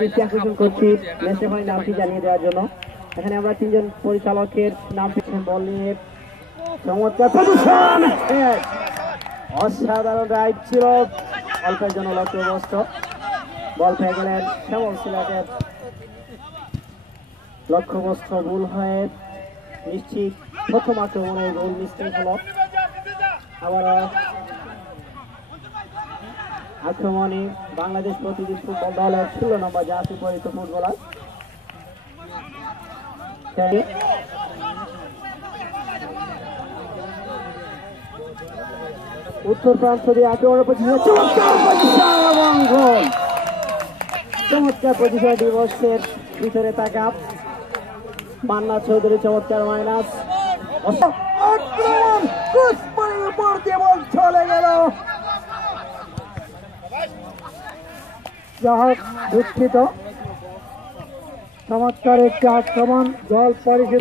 দৃষ্টি আকর্ষণ করছি রেফারি নামটি জানিয়ে দেওয়ার জন্য। এখানে আমরা তিনজন পরিচালকের নাম পিছনে বল নিয়ে চমৎকার পজিশন, অসাধারণ রাইড ছিল, অল্পের জন্য লক্ষ্যগ্রস্ত, বল পেয়ে গেলেন শ্যামল সিলেটের। লক্ষ্যগ্রস্ত ভুল হয়ে নিশ্চিত প্রথম আক্রমণে গোল মিস্টেক হল। আবার আক্রমণে বাংলাদেশ প্রতিদিন ফুটবল দলের 16 নম্বর জার্সি পরিহিত ফুটবলার উত্তর প্রান্ত দিয়ে আক্রমণের পজিশন, চমৎকার পজিশন দিবসের ভিতরে তাকা মান্না চৌধুরী, চমৎকার মাইনাস উপর দিয়ে বল চলে গেল। যাহোক দুঃখিত, চমৎকার একটি আক্রমণ, জল পরিশোধ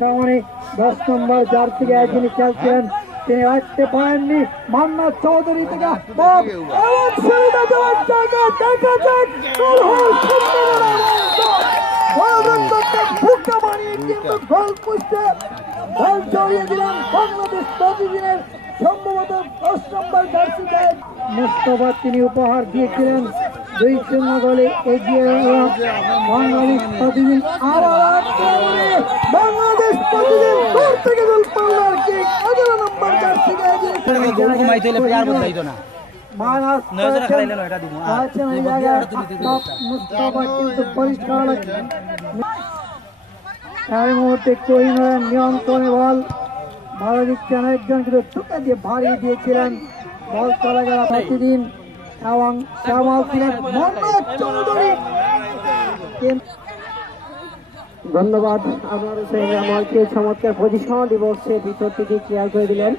সামনে 10 নম্বর জার্সি গায়ে যিনি খেলছিলেন তিনি রাখতে পারেননি। মান্না চৌধুরী থেকে বাংলাদেশ প্রতিদিনের সম্ভবত 10 নম্বর জার্সি গায়ে মুস্তফা তিনি উপহার দিয়েছিলেন। 2-0 গোলে এগিয়ে বাংলাদেশ প্রতিদিন। আবার বাংলাদেশ প্রতিদিন থেকে গোল পাল্লার কিক 11 নম্বর জার্সি গায়ে এই মুহূর্তে কোহিনুরের নিয়ন্ত্রণে বল ভালো দিচ্ছেন একজন, কিন্তু টোকা দিয়ে ভারিয়ে দিয়েছিলেন, বল চলে গেল প্রতিদিন এবং ধন্যবাদ আমার আমাকে চমৎকার পজিশন দিবসে ভিতর থেকে ক্লিয়ার করে দিলেন।